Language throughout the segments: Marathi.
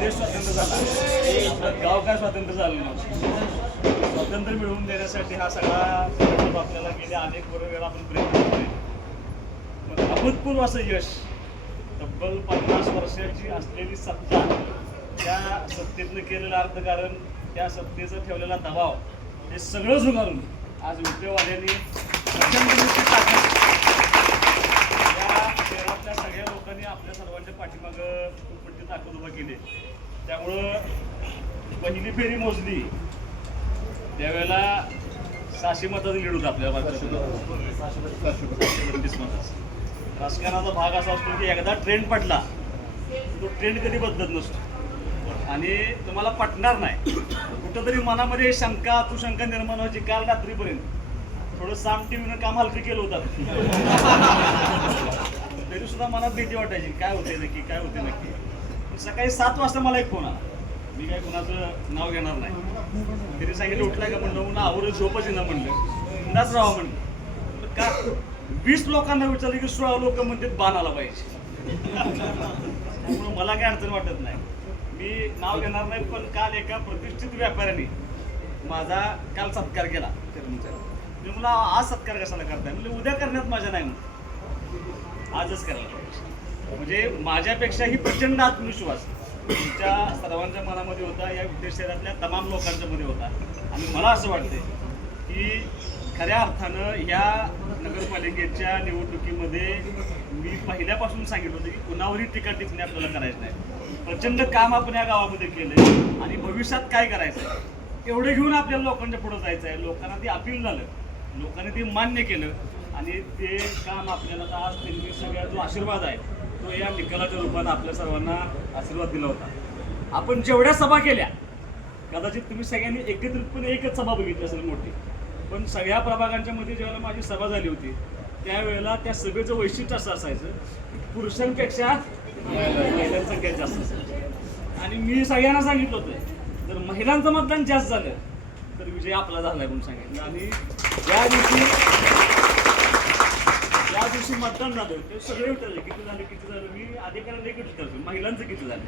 देश स्वातंत्र्य झाला. गावकार गाव काय स्वातंत्र्य झालं नव्हतं स्वातंत्र्य मिळवून देण्यासाठी हा सगळा आपल्याला गेले अनेक वेळा आपण प्रयत्न करतोय मग अभूतपूर्व असं यश तब्बल पन्नास वर्षाची असलेली सत्ता त्या सत्तेतनं केलेलं अर्थकारण त्या सत्तेचा ठेवलेला दबाव हे सगळं झुगारून आज उद्योगवाल्यांनी या शहरातल्या सगळ्या लोकांनी आपल्या सर्वांच्या पाठीमागं खूप मोठी ताकद उभा केली. त्यामुळं पहिली फेरी मोजली. त्यावेळेला सहाशे मताचं लीड होतं आपल्याला बत्तीस मताचं. राजकारणाचा भाग असा असतो की एकदा ट्रेंड पडला तो ट्रेंड कधी बदलत नसतो. आणि तुम्हाला पटणार नाही. कुठंतरी मनामध्ये शंका आतुशंका निर्माण व्हायची. काल रात्रीपर्यंत थोडं साम टीव्हीनं काम हलकं केलं होतं. तरी सुद्धा मनात भीती वाटायची काय होते नक्की काय होते नक्की? सकाळी सात वाजता मला एक फोन आला. मी काय कोणाचं नाव घेणार नाही. तरी सांगितलं उठलाय का? म्हणलं ना आवरून झोपच येणार म्हणलं. नाच राहा म्हणलं. का? वीस लोकांना विचारलं की सोळा लोक म्हणतात बाण आला पाहिजे. त्यामुळे मला काय अडचण वाटत नाही. मी नाव घेणार नाही पण काल एका प्रतिष्ठित व्यापाऱ्याने माझा काल सत्कार केला मी मला आज सत्कार कशाला करताय? म्हणजे उद्या करण्यात माझ्या नाही म्हणून. आजच करायला पाहिजे. म्हणजे माझ्यापेक्षाही प्रचंड आत्मविश्वास तुमच्या सर्वांच्या मनामध्ये होता या विद्या शहरातल्या तमाम लोकांच्या मध्ये होता. आणि मला असं वाटतंय की खऱ्या अर्थानं ह्या नगरपालिकेच्या निवडणुकीमध्ये मी पहिल्यापासून सांगितलं होतं की कुणावरही टीका टिप्पणी आपल्याला करायचं नाही. प्रचंड काम आपण या गावामध्ये केलंय आणि भविष्यात काय करायचं एवढं एवढे घेऊन आपल्याला लोकांच्या पुढे जायचं आहे. लोकांना ते अपील झालं. लोकांनी ते मान्य केलं आणि ते काम आपल्याला आज त्यांनी सगळ्या जो आशीर्वाद आहे. तो या निकालाच्या रूपात आपल्या सर्वांना आशीर्वाद दिला होता. आपण जेवढ्या सभा केल्या कदाचित तुम्ही सगळ्यांनी एकत्रितपणे एकच सभा बघितली असेल मोठी. पण सगळ्या प्रभागांच्या मध्ये ज्यावेळेला माझी सभा झाली होती त्यावेळेला त्या सभेचं वैशिष्ट्य असं असायचं की पुरुषांपेक्षा महिलांसंख्या जास्त असायची. आणि मी सगळ्यांना सांगितलं होतं जर महिलांचं मतदान जास्त झालं तर विजय आपला झाला आहे म्हणून सांगितलं. आणि ज्या दिवशी दिवशी मतदान झालं. ते सगळे विचारले किती झालं किती झालं? मी अधिकाऱ्यांना एकच विचारतो महिलांचं किती झालं?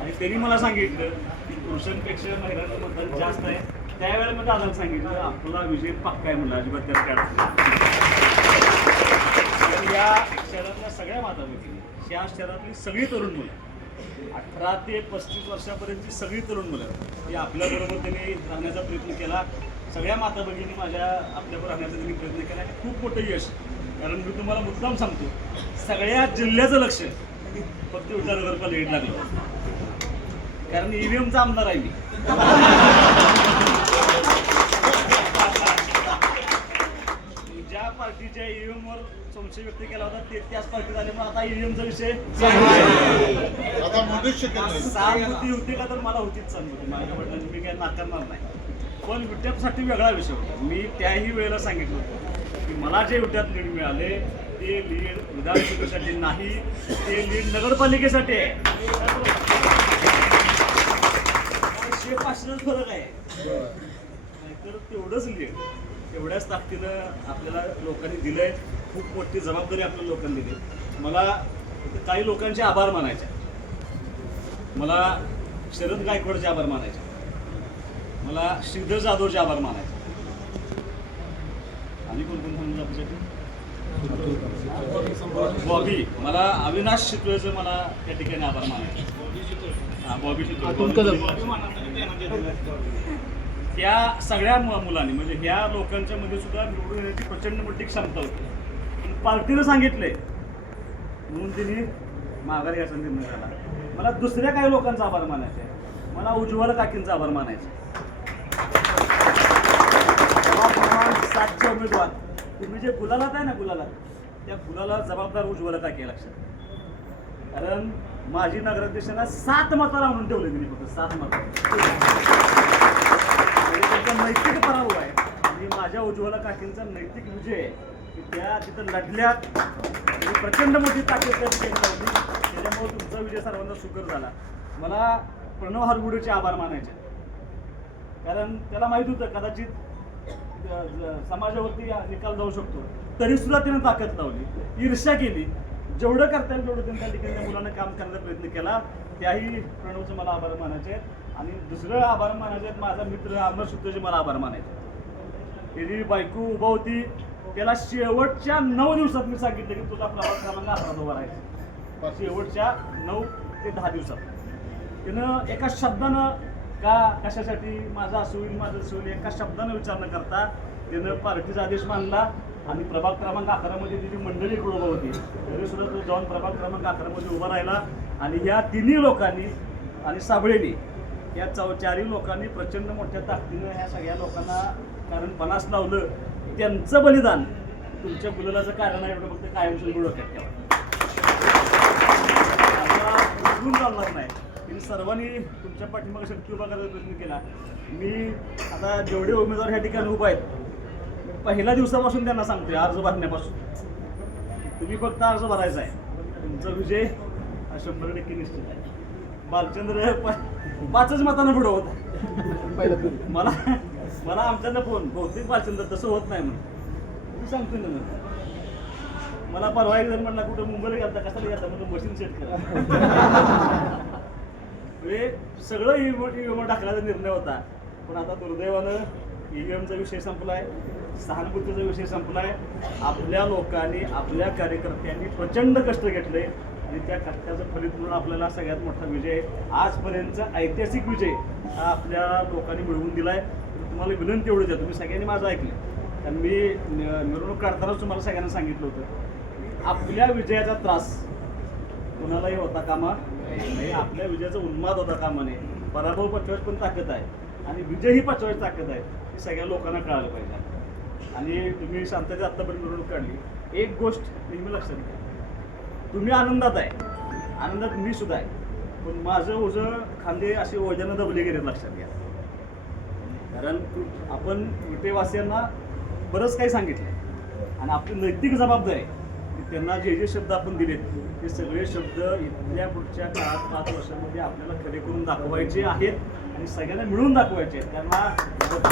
आणि त्यांनी मला सांगितलं की पुरुषांपेक्षा महिलांचं मतदान जास्त आहे. त्यावेळेला मी दादाला सांगितलं आपला विजय पक्का आहे म्हणलं अजिबात त्या या शहरातल्या सगळ्या माता या शहरातली सगळी तरुण मुलं अठरा ते पस्तीस वर्षापर्यंतची सगळी तरुण मुलं ही आपल्याबरोबर त्यांनी राहण्याचा प्रयत्न केला. सगळ्या माता भगिनी माझ्या आपल्याबरोबर राहण्याचा त्यांनी प्रयत्न केला आणि खूप मोठं यश. कारण मी तुम्हाला मुद्दाम सांगतो सगळ्या जिल्ह्याचं लक्ष फक्त विटा नगरपालिकेत लागलं कारण ईव्हीएमचा आमदार आहे मी. ज्या पार्टीच्या ईव्हीएम वर संशय व्यक्त केला होता ते त्याच पार्टीत आल्यामुळे आता ईव्हीएमचा विषय सहानुभूती होती का तर मला होतीच सहानुभूती माझ्या वडिलांची मी काय नाकारणार नाही. पण विट्यासाठी वेगळा विषय होता. मी त्याही वेळेला सांगितलं होतं की मला जे विट्यात लीड मिळाले ते लीड विधानसभेसाठी नाही ते लीड नगरपालिकेसाठी आहे. पाचशे पाचशेच फरक आहे. तर तेवढंच लीड. तेवढ्याच ताकदीनं आपल्याला लोकांनी दिलंय. खूप मोठी जबाबदारी आपल्या लोकांनी दिली. मला काही लोकांचे आभार मानायचे मला शरद गायकवाडचे आभार मानायचे मला श्रीधर जाधवचे आभार मानायचे. आणि कोण कोण म्हणून आपल्यासाठी बॉबी. मला अविनाश शितवेचं मला त्या ठिकाणी आभार मानायचे. हा बॉबी त्या सगळ्या मुलांनी म्हणजे ह्या लोकांच्या मध्ये सुद्धा निवडून येण्याची प्रचंड मोठी क्षमता होती. पण पार्टीनं सांगितले म्हणून तिने माघार घ्यायचा निर्णय झाला मला दुसऱ्या काही लोकांचा आभार मानायचा आहे. मला उज्ज्वल काकींचा आभार मानायचा आहे. जबाबदार सातचे उमेदवार तुम्ही जे गुलालात आहे ना गुलालात त्या गुलाला जबाबदार उज्ज्वला काय केला लक्षात. कारण माझी नगराध्यक्षांना सात मतं लावून ठेवले मी फक्त सात मता. म्हणजे त्यांचा नैतिक पराभव आहे. आणि माझ्या उज्ज्वला काकींचा नैतिक विजय आहे की त्या तिथं लढल्यात. प्रचंड मोठी ताकद त्या त्याच्यामुळे तुमचा विजय सर्वांना सुकर झाला. मला प्रणव हरगुडेचे आभार मानायचे कारण त्याला माहीत होतं कदाचित समाजावरती निकाल जाऊ शकतो. तरी सुद्धा तिने ताकद लावली. ईर्ष्या केली. जेवढं करता येईल तेवढं त्यांनी त्या ठिकाणी मुलांना काम करण्याचा प्रयत्न केला. त्याही प्रणवचे मला आभार मानायचे आहेत. आणि दुसरं आभार मानायचे आहेत माझा मित्र अमर सुद्धाचे मला आभार मानायचे त्याची बायको उभा होती त्याला शेवटच्या नऊ दिवसात मी सांगितलं की तुझा प्रवास क्रमांक अकरा उभा राहायचा शेवटच्या नऊ ते दहा दिवसात. त्यानं एका शब्दानं का कशासाठी माझा असू माझं असू एका शब्दानं विचार न करता? त्यानं पार्टीचा आदेश मानला आणि प्रभाग क्रमांक अकरामध्ये तिची मंडळी इकडे उभा होती. तरी सुद्धा तो जाऊन प्रभाग क्रमांक अकरामध्ये उभा राहिला आणि या तिन्ही लोकांनी आणि साबळेनी या चौ चारही लोकांनी प्रचंड मोठ्या ताकदीनं ह्या सगळ्या लोकांना कारण बनास लावलं. त्यांचं बलिदान तुमच्या गुलालाचं कारण आहे एवढं फक्त कायमस्वरूपी डोक्यात ठेवा आता उठून चालणार नाही. त्यांनी सर्वांनी तुमच्या पाठीमागे शक्ती उभा करायचा प्रयत्न केला. मी आता जेवढे उमेदवार ह्या ठिकाणी उभा आहेत पहिल्या दिवसापासून त्यांना सांगतोय अर्ज भरण्यापासून. तुम्ही फक्त अर्ज भरायचा आहे. तुमचा विजय हा शंभर टक्के निश्चित आहे. बालचंद्र प- पाचच मतानं पुढं होता. मला मला आमच्यानं फोन बहुतेक बालचंद्र तसं होत नाही म्हणून. मी सांगतो ना मला परवा एक जण म्हणला कुठं मुंबईला गेलता कशाला गेलता? म्हणून मशीन सेट करा म्हणजे सगळं ईव्हीएम ईव्हीएम टाकण्याचा निर्णय होता. पण आता दुर्दैवानं ईव्हीएमचा विषय संपलाय. सहानुभूतीचा विषय संपलाय. आपल्या लोकांनी आपल्या कार्यकर्त्यांनी प्रचंड कष्ट घेतले. आणि त्या कष्टाचं फलित म्हणून आपल्याला सगळ्यात मोठा विजय आजपर्यंतचा ऐतिहासिक विजय हा आपल्या लोकांनी मिळवून दिलाय. तुम्हाला विनंती एवढीच आहे. तुम्ही सगळ्यांनी माझं ऐकलं. कारण मी न- मिरवणूक काढतानाच तुम्हाला सगळ्यांना सांगितलं होतं. आपल्या विजयाचा त्रास कोणालाही होता कामा? नाही आपल्या विजयाचा उन्माद होता कामा नये पराभव पचवायची पण ताकद आहे. आणि विजय ही ताकद आहे. हे सगळ्या लोकांना कळालं पाहिजे. आणि तुम्ही शांततेत आत्तापर्यंत मिरवणूक काढली. एक गोष्ट नेहमी लक्षात घ्या तुम्ही आनंदात आहे. आनंदात मी सुद्धा आहे. पण माझं ओझं खांदे असे ओझ्यानं दबले गेले लक्षात घ्या. कारण आपण विटेवासियांना बरंच काही सांगितलं आणि आपली नैतिक जबाबदारी आहे त्यांना जे जे शब्द आपण दिलेत ते सगळे शब्द इथल्या पुढच्या काळात पाच वर्षामध्ये आपल्याला खरे करून दाखवायचे आहेत आणि सगळ्यांना मिळून दाखवायचे आहेत. त्यांना हा फक्त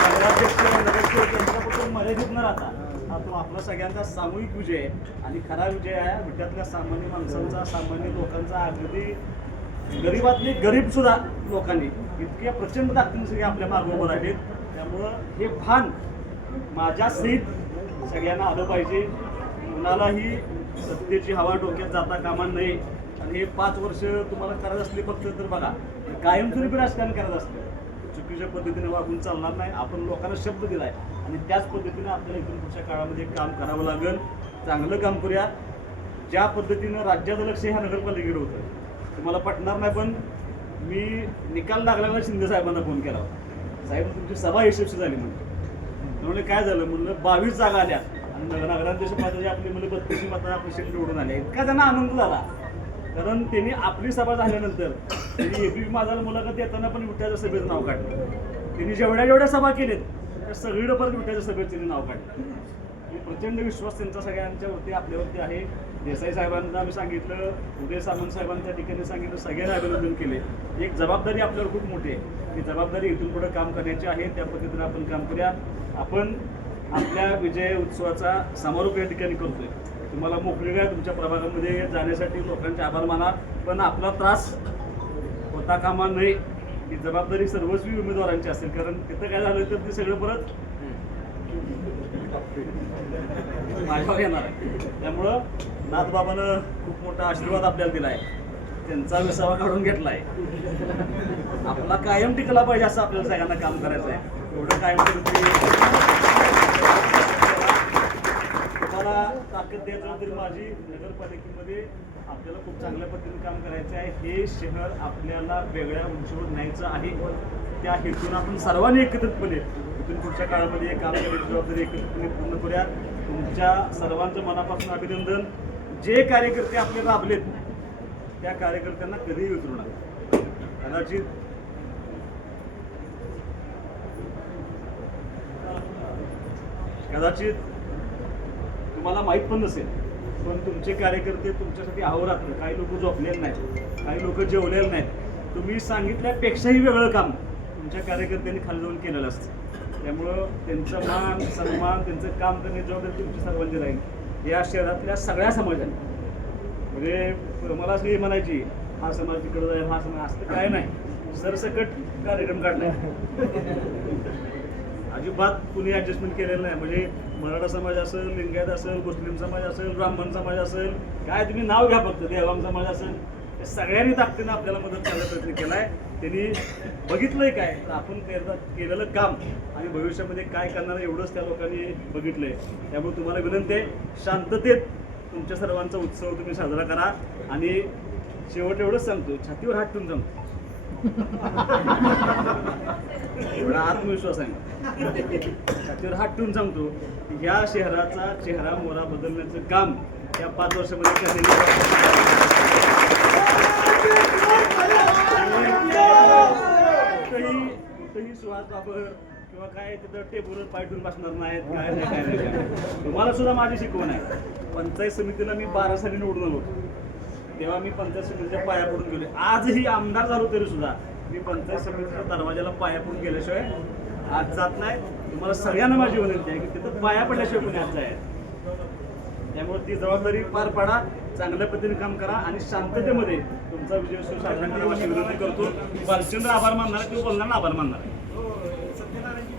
नगराध्यक्ष नगरसेवक मर्यादित न राहता हा तो आपला सगळ्यांचा सामूहिक विजय आहे आणि खरा विजय आहे. विट्यातल्या सामान्य माणसांचा सामान्य लोकांचा अगदी गरीबातले गरीब सुद्धा लोकांनी इतक्या प्रचंड ताकदीने सगळे आपल्या मागोबर आहेत राहिलेत. त्यामुळं हे भान माझ्या सहित सगळ्यांना आलं पाहिजे. कुणालाही सत्तेची हवा डोक्यात जाता कामा नये. आणि हे पाच वर्ष तुम्हाला करत असले फक्त तर बघा कायमस्वरूपी राजकारण करत असलं. चुकीच्या पद्धतीने वागून चालणार नाही. आपण लोकांना शब्द दिलाय. आणि त्याच पद्धतीने आपल्याला इथून पुढच्या काळामध्ये काम करावं लागेल. चांगलं काम करूया. ज्या पद्धतीनं राज्याचं लक्ष ह्या नगरपालिकेकडे होतं. तुम्हाला पटणार नाही पण मी निकाल लागल्यामुळे शिंदे साहेबांना फोन केला होता. साहेब तुमची सभा यशस्वी झाली म्हणते त्यामुळे काय झालं? म्हणलं बावीस जागा आल्या. नगराध्यक्ष पदाचे आपली मुलं बत्तीशी मतं आपले शेट निवडून आले. इतका त्यांना आनंद झाला. कारण त्यांनी आपली सभा झाल्यानंतर त्यांनी एबीपी माझाला मुलाखत देताना पण विट्याच्या सभेचं नाव काढलं. त्यांनी जेवढ्या जेवढ्या सभा केल्यात त्या सगळीकडे परत विट्याच्या सभेत त्यांनी नाव काढलं. प्रचंड विश्वास त्यांचा सगळ्यांच्यावरती आपल्यावरती आहे. देसाई साहेबांना आम्ही सांगितलं उदय सामंत साहेबांच्या ठिकाणी सांगितलं सगळ्यांना अभिनंदन केले. एक जबाबदारी आपल्यावर खूप मोठी आहे. ती जबाबदारी इथून पुढे काम करण्याची आहे. त्या पद्धतीने आपण काम करूया. आपण आपल्या विजय उत्सवाचा समारोप या ठिकाणी करतोय. तुम्हाला मोकळी तुमच्या प्रभागामध्ये जाण्यासाठी लोकांचे आभार माना पण आपला त्रास होता कामा नये ही जबाबदारी सर्वस्वी उमेदवारांची असेल कारण तिथं काय झालं तर ते सगळं परत माझ्यावर येणार आहे. त्यामुळं नाथबाबानं खूप मोठा आशीर्वाद आपल्याला दिला आहे त्यांचा विसावा काढून घेतला आहे आपला कायम टिकला पाहिजे असं आपल्याला सगळ्यांना काम करायचं आहे एवढं कायम तुम्हाला ताकद द्यायचं तरी माझी नगरपालिकेमध्ये आपल्याला खूप चांगल्या पद्धतीने काम करायचं आहे. हे शहर आपल्याला वेगळ्या उंचीवर न्यायचं आहे. त्या हेतून आपण सर्वांनी एकत्रितपणे इथून पुढच्या काळामध्ये हे काम करायची जबाबदारी एकत्रितपणे पूर्ण करूया. तुमच्या सर्वांचं मनापासून अभिनंदन. जे कार्यकर्ते आपले राबलेत त्या कार्यकर्त्यांना कधीही विसरू नका. कदाचित कदाचित तुम्हाला माहीत पण नसेल. पण तुमचे कार्यकर्ते तुमच्यासाठी अहोरात्र काही लोक झोपलेले नाहीत. काही लोक जेवलेले नाहीत. तुम्ही सांगितल्यापेक्षाही वेगळं काम तुमच्या कार्यकर्त्यांनी खाली जाऊन केलेलं असतं. त्यामुळं त्यांचं मान सन्मान त्यांचं काम करण्याची जबाबदारी तुमची सर्वांची राहील. या शहरातल्या सगळ्या समाजाने. म्हणजे मला अशी म्हणायची हा समाज तिकडं जाईल हा समाज असं काय नाही. सरसकट कार्यक्रम काढला अजिबात कुणी ॲडजस्टमेंट केलेलं नाही. म्हणजे मराठा समाज असेल लिंगायत असेल मुस्लिम समाज असेल ब्राह्मण समाज असेल काय तुम्ही नाव घ्या फक्त देवांग समाज असेल. या सगळ्यांनी ताकदीनं आपल्याला मदत करायचा प्रयत्न आहे त्यांनी बघितलंय काय? तर आपण केलं केलेलं काम आणि भविष्यामध्ये काय करणार एवढंच त्या लोकांनी बघितलंय. त्यामुळे तुम्हाला विनंती आहे शांततेत तुमच्या सर्वांचा उत्सव तुम्ही साजरा करा. आणि शेवट एवढंच सांगतो छातीवर हात ठेवून सांगतो एवढा आत्मविश्वास आहे त्याच्यावर हात ठेवून सांगतो या शहराचा चेहरा मोरा बदलण्याचं काम या पाच वर्षामध्ये कुठेही सुहास बाबर किंवा काय तिथं टेबलवर पाय बसणार नाहीत काय नाही काय नाही काय नाही. तुम्हाला सुद्धा माझी शिकवण आहे पंचायत समितीला मी बारा साली निवडून आलो होतो. तेव्हा मी पंचायत समितीच्या पाया पडून गेलो आजही आमदार झालो तरी सुद्धा मी पंचायत समितीच्या दरवाजाला पाया पडून गेल्याशिवाय आज जात नाही. तुम्हाला सगळ्यांना माझी विनंती आहे की तिथं पाया पडल्याशिवाय कोणी आज जायचं त्यामुळे ती जबाबदारी पार पाडा चांगल्या पद्धतीने काम करा आणि शांततेमध्ये तुमचा विजयोत्सव साजरा करा अशी विनंती करतो. बालचंद्र आभार मानणार किंवा तो बोलणार आभार मानणार आहे.